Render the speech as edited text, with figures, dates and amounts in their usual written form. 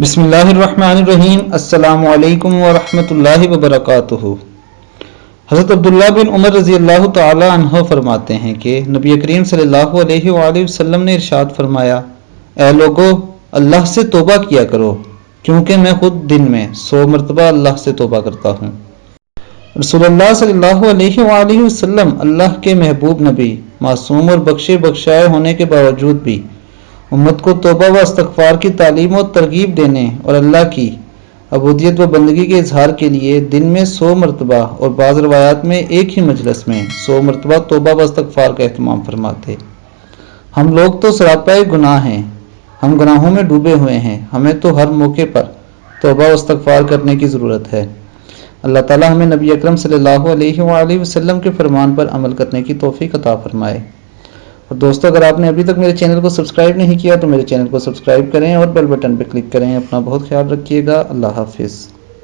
بسم اللہ الرحمن الرحیم۔ السلام علیکم ورحمۃ اللہ وبرکاتہ۔ حضرت عبداللہ بن عمر رضی اللہ تعالی عنہ فرماتے ہیں کہ نبی کریم صلی اللہ علیہ وآلہ وسلم نے ارشاد فرمایا، اے لوگو، اللہ سے توبہ کیا کرو، کیونکہ میں خود دن میں 100 مرتبہ اللہ سے توبہ کرتا ہوں۔ رسول اللہ صلی اللہ علیہ وآلہ وسلم اللہ کے محبوب نبی، معصوم اور بخشائے ہونے کے باوجود بھی امت کو توبہ و استغفار کی تعلیم و ترغیب دینے اور اللہ کی عبودیت و بندگی کے اظہار کے لیے دن میں 100 مرتبہ اور بعض روایات میں ایک ہی مجلس میں 100 مرتبہ توبہ و استغفار کا اہتمام فرماتے۔ ہم لوگ تو سراپا گناہ ہیں، ہم گناہوں میں ڈوبے ہوئے ہیں، ہمیں تو ہر موقع پر توبہ و استغفار کرنے کی ضرورت ہے۔ اللہ تعالی ہمیں نبی اکرم صلی اللہ علیہ وآلہ وسلم کے فرمان پر عمل کرنے کی توفیق عطا فرمائے۔ اور دوستو، اگر آپ نے ابھی تک میرے چینل کو سبسکرائب نہیں کیا تو میرے چینل کو سبسکرائب کریں اور بیل بٹن پہ کلک کریں۔ اپنا بہت خیال رکھیے گا۔ اللہ حافظ۔